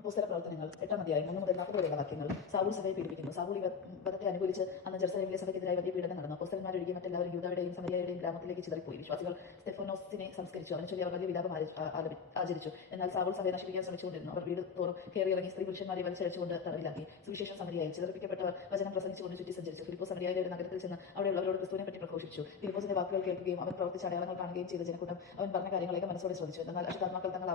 അപ്പോസ്തല പ്രവർത്തനങ്ങൾ 8-ാം അധ്യായം 3 മുതൽ 40 വരെയുള്ള വാക്യങ്ങൾ. സാവൂൾ സഭയെ പീഡിപ്പിക്കുന്നു. സാവൂൾ ഈ വധത്തെ അനുകൂലിച്ച് അന്ന് ജെറുസലേമിലെ സഭയ്ക്കെതിരായി വലിയ പീഡനം നടന്നു. അപ്പോസ്തലന്മാരൊഴികെ മറ്റെല്ലാവരും യൂദായുടെയും സമരിയയുടെയും ഗ്രാമത്തിലേക്ക് ചിതറിപ്പോയി. വിശ്വാസികൾ സ്തെഫാനോസിനെ സംസ്കരിച്ചു. അവനെ ചൊല്ലി അവർ വലിയ വിലാപം ആചരിച്ചു. എന്നാൽ സാവൂൾ സഭയെ നശിപ്പിക്കാൻ ശ്രമിച്ചുകൊണ്ടിരുന്നു. അവർ വീട് തോറും കയറിയിറങ്ങി സ്ത്രീ പുരുഷന്മാരെ വലിച്ചഴിച്ചുകൊണ്ട് തടവിലാക്കി. സുവിശേഷം സമരിയായി. ചിതറിപ്പിക്കപ്പെട്ടവർ വചനം പ്രസംഗിച്ചുകൊണ്ട് ചുറ്റി സഞ്ചരിച്ചു. ഫിലിപ്പോസ് സമരിയായിലെ ഒരു നഗരത്തിൽ ചെന്ന് അവിടെയുള്ളവരോട് ക്രിസ്തുവിനെ പറ്റി പ്രഘോഷിച്ചു. ഫിലിപ്പോസിന്റെ വാക്കുകൾ കേൾക്കുകയും അവൻ പ്രവർത്തിച്ച അടയാളങ്ങൾ കാണുകയും ചെയ്ത ജനക്കൂട്ടം അവൻ പറഞ്ഞ കാര്യങ്ങളേക്ക് മനസ്സോടെ ശ്രദ്ധിച്ചു. എന്നാൽ അശുദ്ധാത്മാക്കൾ തങ്ങൾ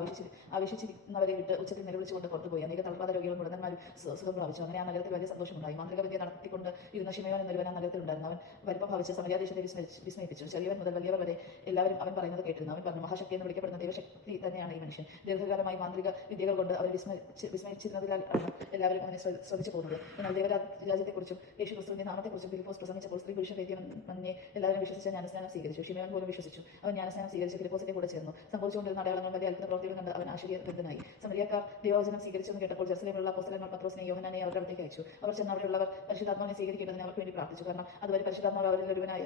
ആവേശിച്ചിരുന്നവരെ വിട്ട് ഉച്ചത്തിൽ നിലവിളിച്ചുകൊണ്ട് പുറത്തുപോയി. അനേക തളർവാദ രോഗികളും മുടങ്ങന്മാരും സുഖം പ്രാപിച്ചു. അങ്ങനെ ആ നഗരത്തിൽ വലിയ സന്തോഷമുണ്ടായി. മാന്ത്രിക വിദ്യ നടത്തിക്കൊണ്ട് ഇരുന്ന ശിമയോൻ എന്നൊരുവൻ ആ നഗരത്തിലുണ്ടായിരുന്നു. അവൻ വലിപ്പം ഭാവിച്ച് സമരിയാദേശത്തെ വിസ്മയിപ്പിച്ചു. ചെറിയവൻ മുതൽ വലിയവർ വരെ എല്ലാവരും അവൻ പറയുന്നത് കേട്ടിരുന്നു. അവൻ പറഞ്ഞു, മഹാശക്തി എന്ന് വിളിക്കപ്പെടുന്ന ദൈവശക്തി തന്നെയാണ് ഈ മനുഷ്യൻ. ദീർഘകാലമായി മാന്ത്രിക വിദ്യകൾ കൊണ്ട് അവരെ വിസ്മയിച്ചിരുന്നതിലാണ് എല്ലാവരും അവനെ ശ്രമിച്ചു പോകുന്നത്. എന്നാൽ ദൈവരാജ്യത്തെക്കുറിച്ചും യേശുക്രിസ്തുവിന്റെ നാമത്തെക്കുറിച്ചും ഫിലിപ്പോസ് പ്രസംഗിച്ചപ്പോൾ സ്ത്രീ പുരുഷ വേദ്യമന്യേ എല്ലാവരും വിശ്വസിച്ച ജ്ഞാനസ്നാനം സ്വീകരിച്ചു. ശിമയോൻ പോലും വിശ്വസിച്ചു. അവൻ ജ്ഞാനസ്നാനം സ്വീകരിച്ച് ഫിലിപ്പോസിന്റെ കൂടെ ചേർന്നു. സംഭവിച്ചുകൊണ്ടിരുന്ന അടയാളങ്ങളും വലിയ അത്ഭുത പ്രവൃത്തികളും കണ്ട് അവൻ ആശ്ചര്യബദ്ധനായി. സമരിയക്കാർ ദൈവവചനം സ്വീകരിച്ചെന്ന് കേട്ടപ്പോൾ ജെറുസലേമിലുള്ള അപ്പോസ്തലന്മാർ പത്രോസിനെയും യോഹന്നാനെയും അവരുടെ അടുത്തേക്ക് അയച്ചു. അവർ ചെന്ന് അവിടെയുള്ളവർ പരിശുദ്ധാത്മാവിനെ സ്വീകരിക്കേണ്ടതിന് അവർക്ക് വേണ്ടി പ്രാർത്ഥിച്ചു. കാരണം അതുവരെ പരിശുദ്ധാത്മാവ് അവരിൽ ഒരുവനായ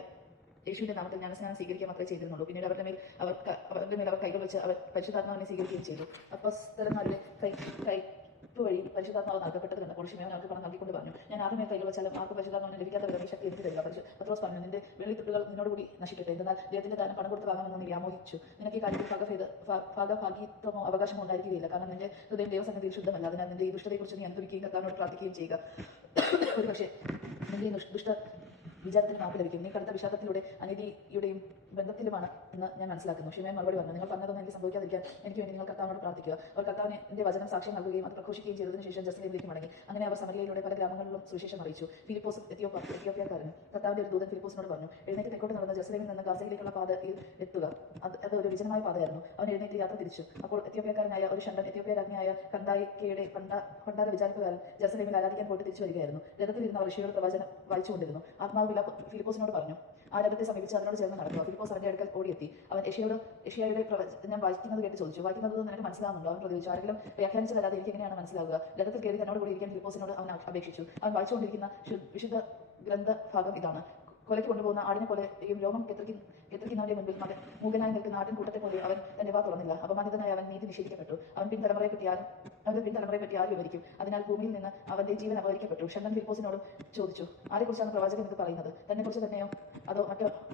യേശുവിന്റെ നാമത്തിൽ ജ്ഞാനസ്നാനം സ്വീകരിക്കുക മാത്രമേ ചെയ്തിരുന്നുള്ളൂ. പിന്നീട് അവരുടെ മേൽ അവർ കൈകൾ വെച്ച് അവർ പരിശുദ്ധാത്മാവിനെ സ്വീകരിക്കുകയും ചെയ്തു. അപ്പോസ്തലന്മാരുടെ കൈപ്പ് വഴി പരിശുദ്ധാത്മാവ് നൽകപ്പെട്ടത് കണ്ടപ്പോൾ ശിമയോൻ അവർക്ക് പണം നൽകിക്കൊണ്ട് പറഞ്ഞു, ഞാൻ ആരുടെ മേൽ കൈകൾ വെച്ചാലും ആർക്കും പരിശുദ്ധാത്മാവിനെ ലഭിക്കാത്ത വിധം ഈ ശക്തി എനിക്ക് തരിക. പത്രോസ് പറഞ്ഞു, നിന്റെ വെള്ളിത്തുട്ടുകൾ നിന്നോടുകൂടി നശിക്കട്ടെ. എന്നാൽ ദൈവത്തിന്റെ ദാനം പണം കൊടുത്ത് വാങ്ങാമെന്ന് നീ വ്യാമോഹിച്ചു. നിനക്ക് ഈ കാര്യത്തിൽ ഭാഗഭാഗിത്വമോ അവകാശമോ ഉണ്ടായിരിക്കുകയില്ല. കാരണം നിന്റെ ഹൃദയം ദൈവസന്നിധിയിൽ ശുദ്ധമല്ല. അതിനാൽ നിന്റെ ഈ ദുഷ്ടതയെക്കുറിച്ച് നീ അനുഭവിക്കുകയും കർത്താവിനോട് പ്രാർത്ഥിക്കുകയും ചെയ്യുക. ഒരുപക്ഷെ നിന്റെ ദുഷ്ട വിചാരത്തിന് മാപ്പ് ലഭിക്കും. നീ കടുത്ത വിഷാദത്തിലൂടെ അനീതിയുടെയും ബന്ധത്തിലുമാണ് എന്ന് ഞാൻ മനസ്സിലാക്കുന്നു. ശിമയോൻ മറുപടി പറഞ്ഞു, നിങ്ങൾ പറഞ്ഞതൊന്നും എനിക്ക് സംഭവിക്കാതിരിക്കാൻ എനിക്ക് വേണ്ടി നിങ്ങൾ കർത്താവിനോട് പ്രാർത്ഥിക്കുക. അവർ കർത്താവിന്റെ വചനം സാക്ഷ്യം നൽകുകയും അത് പ്രഘോഷിക്കുകയും ചെയ്തതിനു ശേഷം ജെറുസലേമിലേക്ക് മടങ്ങി. അങ്ങനെ അവർ സമരിയയിലൂടെ പല ഗ്രാമങ്ങളിലും സുവിശേഷം അറിയിച്ചു. ഫിലിപ്പോസും എത്യോപ്യക്കാരനും കർത്താവിന്റെ ഒരു ദൂതൻ ഫിലിപ്പോസിനോട് പറഞ്ഞു, എഴുന്നേറ്റ് തെക്കോട്ട് നടന്ന ജെറുസലേമിൽ നിന്ന് ഗാസയിലേക്കുള്ള പാതയിൽ എത്തുക. അത് ഒരു വിജനമായ പാതയായിരുന്നു. അവൻ എഴുന്നേറ്റ് യാത്ര തിരിച്ചു. അപ്പോൾ എത്യോപ്യക്കാരനായ ഒരു ഷണ്ടൻ എത്യോപ്യ രാജ്ഞിയായ കന്തായിക്കയുടെ പണ്ടാര വിചാരിപ്പുകാരൻ ജെറുസലേമിൽ ആരാധിക്കാൻ പോയിട്ട് തിരിച്ചു വരികയായിരുന്നു. രഥത്തിലിരുന്ന അവർ ഋഷിയുടെ പ്രവചനം വായിച്ചുകൊണ്ടിരുന്നു. ആത്മാവ് ഫിലിപ്പോസിനോട് പറഞ്ഞു, ആ രഥത്തെ സമീപിച്ച് അതിനോട് ചേർന്ന് നടക്കുക. ഫിലിപ്പോസ് അവന്റെ അടുക്കൽ ഓടിയെത്തി. അവൻ യശയ്യായുടെ പ്രവചനം വായിക്കുന്നത് കേട്ട് ചോദിച്ചു, വായിക്കുന്നത് നിനക്ക് മനസ്സിലാവുന്നുണ്ടോ? അവൻ പ്രതികരിച്ചു, ആരെങ്കിലും വ്യാഖ്യാനിച്ചു തരാതെ എനിക്ക് എങ്ങനെയാണ് മനസ്സിലാവുക? രഥത്തിൽ കയറി തന്നോട് കൂടി ഇരിക്കാൻ ഫിലിപ്പോസിനോട് അവൻ അപേക്ഷിച്ചു. അവൻ വായിച്ചുകൊണ്ടിരിക്കുന്ന വിശുദ്ധ ഗ്രന്ഥഭാഗം ഇതാണ്. കൊലയ്ക്ക് കൊണ്ടുപോകുന്ന ആടിനെ പോലെയും രോമം കെത്തിരിക്കുന്നവന്റെ മുൻപിൽ മൂകനായി നിൽക്കുന്ന ആട്ടിൻ കൂട്ടത്തെ പോലെ അവൻ തന്റെ വാ തുറന്നില്ല. അപമാനിതനായി അവൻ നീതി നിഷേധിക്കപ്പെട്ടു. അവന്റെ പിൻതലമുറയെപ്പറ്റി ആര് വിവരിക്കും? അതിനാൽ ഭൂമിയിൽ നിന്ന് അവന്റെ ജീവൻ അപഹരിക്കപ്പെട്ടു. ഷണ്ടൻ ഫിലിപ്പോസിനോടും ചോദിച്ചു, ആരെക്കുറിച്ചാണ് പ്രവാചകൻ ഇത് പറയുന്നത്? തന്നെ കുറിച്ച് തന്നെയോ അതോ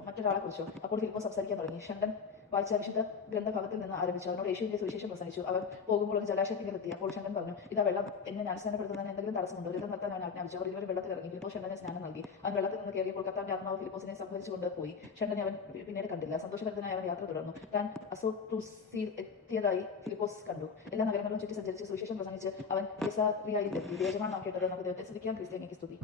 മറ്റൊരാളെ കുറിച്ചോ? അപ്പോൾ ഫിലിപ്പോസ് സംസാരിക്കാൻ തുടങ്ങി. ഷണ്ടൻ വായിച്ച വിശുദ്ധ ഗ്രന്ഥഭാഗത്തിൽ നിന്ന് ആരംഭിച്ചു. അവനോട് യേശുവിന്റെ സുവിശേഷം പ്രസംഗിച്ചു. അവൻ പോകുമ്പോൾ ഒരു ജലാശയത്തിലെത്തി. അപ്പോൾ ഷണ്ടൻ പറഞ്ഞു, ഇതാ വെള്ളം. എന്നെ സ്നാനപ്പെടുത്തുന്നതിന് എന്തെങ്കിലും തടസ്സമുണ്ടോ? രഥം നിർത്താൻ അവൻ ആജ്ഞാപിച്ചു. അവർ ഇരുവരും വെള്ളത്തിലിറങ്ങി. ഫിലിപ്പോസ് ഷണ്ടനെ സ്നാനം നൽകി. അവൻ വെള്ളത്തിൽ നിന്ന് കയറിയപ്പോൾ കർത്താവിന്റെ ആത്മാവ് ഫിലിപ്പോസിനെ സംഭരിച്ചുകൊണ്ട് പോയി. ഷണ്ടനെ അവൻ പിന്നീട് കണ്ടില്ല. സന്തോഷഭരിതനായി അവൻ യാത്ര തുടർന്നു. താൻ അസോത്തൂസിൽ എത്തിയതായി ഫിലിപ്പോസ് കണ്ടു. എല്ലാ നഗരങ്ങളിലും ചുറ്റി സഞ്ചരിച്ച് സുവിശേഷം പ്രസംഗിച്ച് അവൻ കൈസറിയയിൽ എത്തി. യജമാൻ നാം കേട്ടത് നമുക്ക് ദൈവത്തെ സ്തുതിക്കാം. ക്രിസ്ത്യാനിക്ക് സ്തുതി.